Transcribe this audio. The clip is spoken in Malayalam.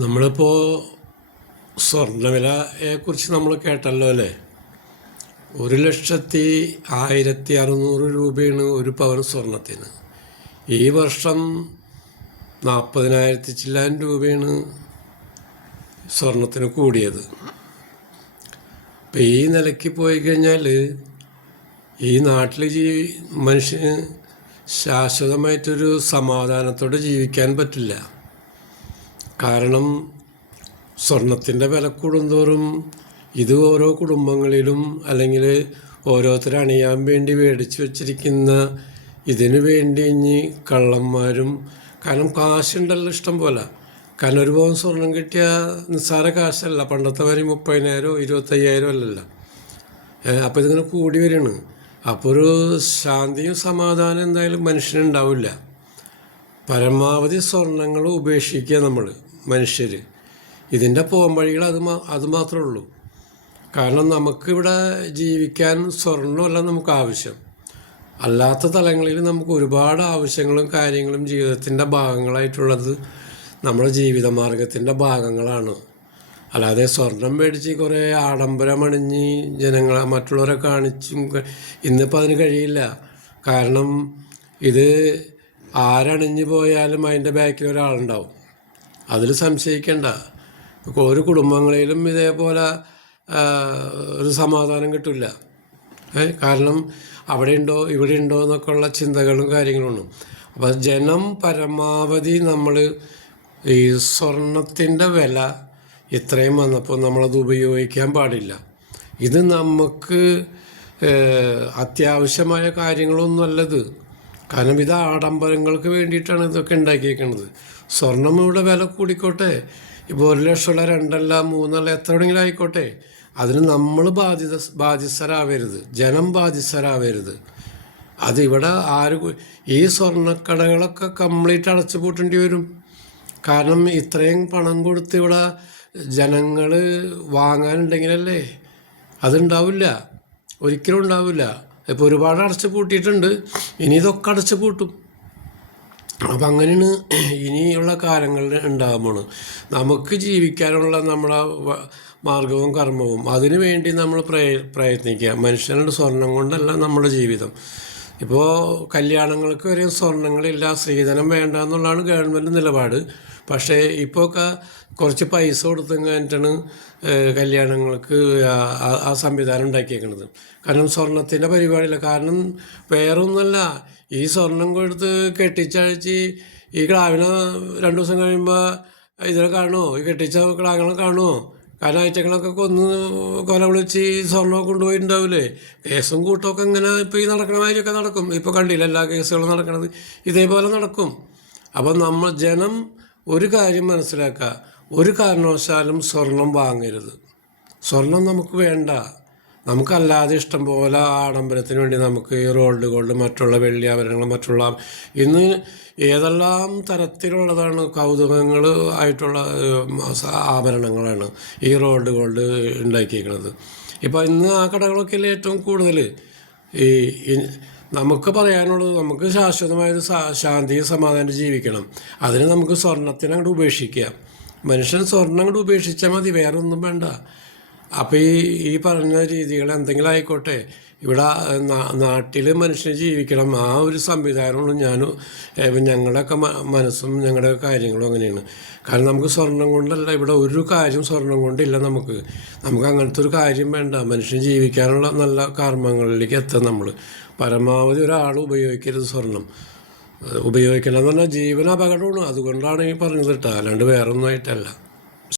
നമ്മളിപ്പോൾ സ്വർണ്ണവിലയെക്കുറിച്ച് നമ്മൾ കേട്ടല്ലോ അല്ലേ. 1,16,600 രൂപയാണ് ഒരു പവൻ സ്വർണത്തിന്. ഈ വർഷം 40,000 ചില്ലാൻ രൂപയാണ് സ്വർണത്തിന് കൂടിയത്. അപ്പം ഈ നിലയ്ക്ക് പോയി കഴിഞ്ഞാൽ ഈ നാട്ടിൽ മനുഷ്യന് ശാശ്വതമായിട്ടൊരു സമാധാനത്തോടെ ജീവിക്കാൻ പറ്റില്ല. കാരണം സ്വർണത്തിൻ്റെ വില കൂടുന്തോറും ഇത് ഓരോ കുടുംബങ്ങളിലും അല്ലെങ്കിൽ ഓരോരുത്തർ അണിയാൻ വേണ്ടി മേടിച്ച് വച്ചിരിക്കുന്ന ഇതിനു വേണ്ടി ഇനി കള്ളന്മാരും, കാരണം കാശുണ്ടല്ലോ ഇഷ്ടം പോലെ. കാരണം ഒരു പവൻ സ്വർണം കിട്ടിയ നിസ്സാര കാശല്ല, പണ്ടത്തെ വരെ 30,000 25,000 അല്ലല്ലോ. അപ്പോൾ ഇതിങ്ങനെ കൂടി വരികയാണ്. അപ്പോൾ ഒരു ശാന്തിയും സമാധാനം എന്തായാലും മനുഷ്യനുണ്ടാവില്ല. പരമാവധി സ്വർണങ്ങൾ ഉപേക്ഷിക്കുക നമ്മൾ മനുഷ്യർ. ഇതിൻ്റെ പോംവഴികൾ അത് മാത്രമേ ഉള്ളൂ. കാരണം നമുക്കിവിടെ ജീവിക്കാൻ സ്വർണ്ണമല്ല നമുക്ക് ആവശ്യം. അല്ലാത്ത തലങ്ങളിൽ നമുക്ക് ഒരുപാട് ആവശ്യങ്ങളും കാര്യങ്ങളും ജീവിതത്തിൻ്റെ ഭാഗങ്ങളായിട്ടുള്ളത് നമ്മുടെ ജീവിതമാർഗത്തിൻ്റെ ഭാഗങ്ങളാണ്. അല്ലാതെ സ്വർണം മേടിച്ച് കുറേ ആഡംബരമണിഞ്ഞ് ജനങ്ങളെ മറ്റുള്ളവരെ കാണിച്ചും ഇന്നിപ്പോൾ അതിന് കഴിയില്ല. കാരണം ഇത് ആരണിഞ്ഞു പോയാലും അതിൻ്റെ ബാക്കിൽ ഒരാളുണ്ടാവും, അതിൽ സംശയിക്കേണ്ട. ഒരു കുടുംബങ്ങളിലും ഇതേപോലെ ഒരു സമാധാനം കിട്ടില്ല. കാരണം അവിടെ ഉണ്ടോ ഇവിടെ ഉണ്ടോ എന്നൊക്കെ ഉള്ള ചിന്തകളും കാര്യങ്ങളുണ്ട്. അപ്പോൾ ജനം പരമാവധി നമ്മൾ ഈ സ്വർണത്തിൻ്റെ വില ഇത്രയും വന്നപ്പോൾ നമ്മളത് ഉപയോഗിക്കാൻ പാടില്ല. ഇത് നമുക്ക് അത്യാവശ്യമായ കാര്യങ്ങളൊന്നുമല്ലത്. കാരണം ഇത് ആഡംബരങ്ങൾക്ക് വേണ്ടിയിട്ടാണ് ഇതൊക്കെ ഉണ്ടാക്കിയേക്കുന്നത്. സ്വർണം ഇവിടെ വില കൂടിക്കോട്ടെ, ഇപ്പോൾ 1 ലക്ഷമുള്ള 2 അല്ല 3 അല്ല എത്ര വേണമെങ്കിലും ആയിക്കോട്ടെ, അതിന് നമ്മൾ ബാധ്യസ്ഥരാവരുത്, ജനം ബാധ്യസ്ഥരാവരുത്. അതിവിടെ ഈ സ്വർണ്ണക്കടകളൊക്കെ കംപ്ലീറ്റ് അടച്ചു പൂട്ടേണ്ടി വരും. കാരണം ഇത്രയും പണം കൊടുത്ത് ഇവിടെ ജനങ്ങൾ വാങ്ങാനുണ്ടെങ്കിലല്ലേ. അതുണ്ടാവില്ല, ഒരിക്കലും ഉണ്ടാവില്ല. ഇപ്പോൾ ഒരുപാട് അടച്ചു പൂട്ടിയിട്ടുണ്ട്, ഇനി ഇതൊക്കെ അടച്ചു പൂട്ടും. അപ്പം അങ്ങനെയാണ് ഇനിയുള്ള കാലങ്ങളിൽ ഉണ്ടാകുമ്പോൾ നമുക്ക് ജീവിക്കാനുള്ള നമ്മുടെ മാർഗവും കർമ്മവും അതിനു വേണ്ടി നമ്മൾ പ്രയത്നിക്കുക. മനുഷ്യരുടെ സ്വർണം കൊണ്ടല്ല നമ്മുടെ ജീവിതം. ഇപ്പോൾ കല്യാണങ്ങൾക്ക് വരെ സ്വർണ്ണങ്ങളില്ല, സ്ത്രീധനം വേണ്ട എന്നുള്ളതാണ് ഗവൺമെൻറ് നിലപാട്. പക്ഷേ ഇപ്പോൾ കുറച്ച് പൈസ കൊടുത്തും കഴിഞ്ഞിട്ടാണ് കല്യാണങ്ങൾക്ക് ആ സംവിധാനം ഉണ്ടാക്കിയേക്കുന്നത്. കാരണം സ്വർണത്തിൻ്റെ പരിപാടിയില്ല. കാരണം വേറൊന്നുമല്ല, ഈ സ്വർണം കൊടുത്ത് കെട്ടിച്ചഴിച്ച് ഈ ക്ലാവിനെ 2 ദിവസം കഴിയുമ്പോൾ ഇതിനെ കാണുമോ, ഈ കെട്ടിച്ച ക്ലാങ്ങളെ കാണുമോ? കാരണം ആഴ്ചകളൊക്കെ കൊന്ന് കൊല വിളിച്ച് സ്വർണ്ണമൊക്കെ കൊണ്ടുപോയിട്ടുണ്ടാവില്ലേ. കേസും കൂട്ടമൊക്കെ ഇങ്ങനെ ഇപ്പോൾ ഈ നടക്കണ മാതിരിയൊക്കെ നടക്കും. ഇപ്പോൾ കണ്ടില്ല എല്ലാ കേസുകളും നടക്കണത് ഇതേപോലെ നടക്കും. അപ്പം ജനം ഒരു കാര്യം മനസ്സിലാക്കുക, ഒരു കാരണവശാലും സ്വർണം വാങ്ങരുത്. സ്വർണം നമുക്ക് വേണ്ട. നമുക്കല്ലാതെ ഇഷ്ടം പോലെ ആഡംബരത്തിന് വേണ്ടി നമുക്ക് ഈ റോൾഡ് ഗോൾഡ്, മറ്റുള്ള വെള്ളി ആഭരണങ്ങൾ, മറ്റുള്ള ഇന്ന് ഏതെല്ലാം തരത്തിലുള്ളതാണ് കൗതുകങ്ങൾ ആയിട്ടുള്ള ആഭരണങ്ങളാണ് ഈ റോൾഡ് ഗോൾഡ് ഉണ്ടാക്കിയിരിക്കുന്നത്. ഇപ്പോൾ ഇന്ന് ആ കടകളൊക്കെ ഏറ്റവും കൂടുതൽ ഈ നമുക്ക് പറയാനുള്ളത്, നമുക്ക് ശാശ്വതമായത് ശാന്തിയും സമാധാനം ജീവിക്കണം. അതിന് നമുക്ക് സ്വർണത്തിനെ അങ്ങോട്ട് ഉപേക്ഷിക്കുക. മനുഷ്യൻ സ്വർണ്ണം അങ്ങോട്ട് ഉപേക്ഷിച്ചാൽ മതി, വേറെ ഒന്നും വേണ്ട. അപ്പോൾ ഈ പറഞ്ഞ രീതികൾ എന്തെങ്കിലും ആയിക്കോട്ടെ, ഇവിടെ നാട്ടിൽ മനുഷ്യന് ജീവിക്കണം, ആ ഒരു സംവിധാനമാണ് ഞങ്ങളുടെയൊക്കെ മനസ്സും ഞങ്ങളുടെ കാര്യങ്ങളും അങ്ങനെയാണ്. കാരണം നമുക്ക് സ്വർണം കൊണ്ടല്ല ഇവിടെ ഒരു കാര്യം, സ്വർണം കൊണ്ടില്ല നമുക്ക് അങ്ങനത്തെ ഒരു കാര്യം വേണ്ട. മനുഷ്യൻ ജീവിക്കാനുള്ള നല്ല കർമ്മങ്ങളിലേക്ക് എത്താൻ നമ്മൾ പരമാവധി ഒരാൾ ഉപയോഗിക്കരുത്. സ്വർണം ഉപയോഗിക്കണം എന്ന് പറഞ്ഞാൽ ജീവന അപകടമാണ്. അതുകൊണ്ടാണ് ഈ പറഞ്ഞത് കേട്ടോ, അല്ലാണ്ട് വേറൊന്നും ആയിട്ടല്ല.